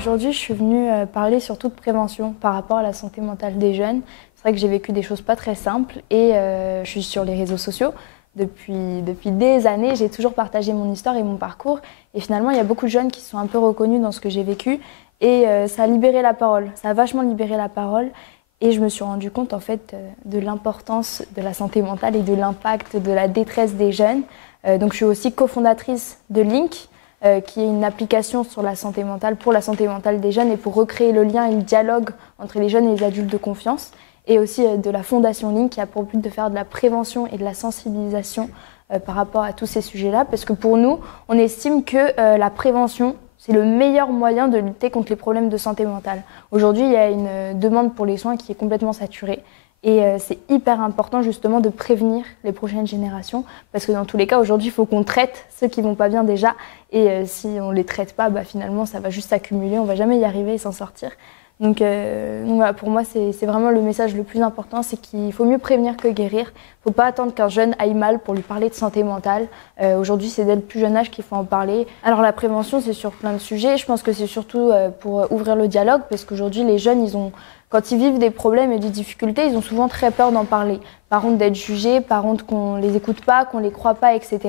Aujourd'hui, je suis venue parler surtout de prévention par rapport à la santé mentale des jeunes. C'est vrai que j'ai vécu des choses pas très simples et je suis sur les réseaux sociaux depuis des années. J'ai toujours partagé mon histoire et mon parcours. Et finalement, il y a beaucoup de jeunes qui sont un peu reconnus dans ce que j'ai vécu. Et ça a libéré la parole. Ça a vachement libéré la parole. Et je me suis rendu compte en fait de l'importance de la santé mentale et de l'impact de la détresse des jeunes. Donc je suis aussi cofondatrice de Link, qui est une application sur la santé mentale, pour la santé mentale des jeunes et pour recréer le lien et le dialogue entre les jeunes et les adultes de confiance. Et aussi de la Fondation Link qui a pour but de faire de la prévention et de la sensibilisation par rapport à tous ces sujets-là. Parce que pour nous, on estime que la prévention, c'est le meilleur moyen de lutter contre les problèmes de santé mentale. Aujourd'hui, il y a une demande pour les soins qui est complètement saturée. Et c'est hyper important justement de prévenir les prochaines générations parce que dans tous les cas, aujourd'hui, il faut qu'on traite ceux qui vont pas bien déjà. Et si on les traite pas, finalement, ça va juste s'accumuler, on va jamais y arriver et s'en sortir. Donc voilà, pour moi, c'est vraiment le message le plus important, c'est qu'il faut mieux prévenir que guérir. Il ne faut pas attendre qu'un jeune aille mal pour lui parler de santé mentale. Aujourd'hui, c'est dès le plus jeune âge qu'il faut en parler. Alors la prévention, c'est sur plein de sujets. Je pense que c'est surtout pour ouvrir le dialogue, parce qu'aujourd'hui, les jeunes, quand ils vivent des problèmes et des difficultés, ils ont souvent très peur d'en parler. Par honte d'être jugés, par honte qu'on les écoute pas, qu'on les croit pas, etc.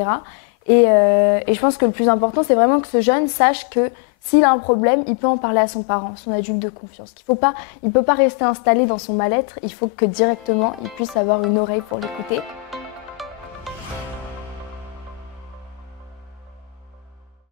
Et je pense que le plus important, c'est vraiment que ce jeune sache que s'il a un problème, il peut en parler à son parent, son adulte de confiance. Il ne peut pas rester installé dans son mal-être, il faut que directement, il puisse avoir une oreille pour l'écouter.